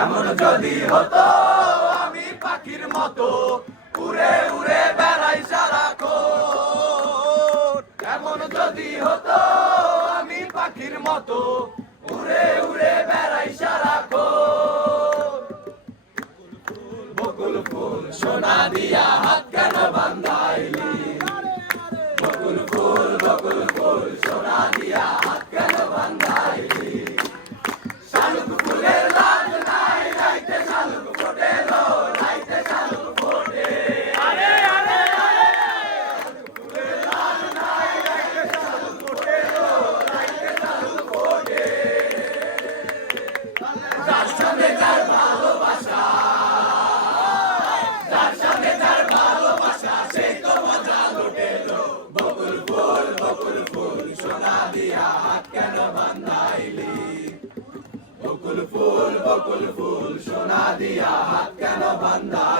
এমন যদি হতো আমি পাখির মতো উড়ে উড়ে বেড়াই সারাক্ষণ। এমন যদি হতো আমি পাখির মতো উড়ে উড়ে বেড়াই সারাক্ষণ। বকুল ফুল সোনা দিয়া হাত কেন বান্ধাইলি? বকুল ফুল সোনা দিয়া হাত কেন বান্ধাইলি? শালুক ফুলের লাজ নাই, রাইতে শালুক ফোটে লো, রাইতে শালুক ফোটে। আরে আরে শালুক ফুলের লাজ নাই, রাইতে শালুক ফোটে লো, রাইতে শালুক ফোটে। যার সঙ্গে যার ভালোবাসা, যার সঙ্গে যার ভালোবাসা, সেই তো মজা লুটে লো। বকুল ফুল সোনা দিয়া হাত কেন বান্ধাইলি? বকুল ফুল সোনা দিয়া হাত কেন বান্ধাইলি?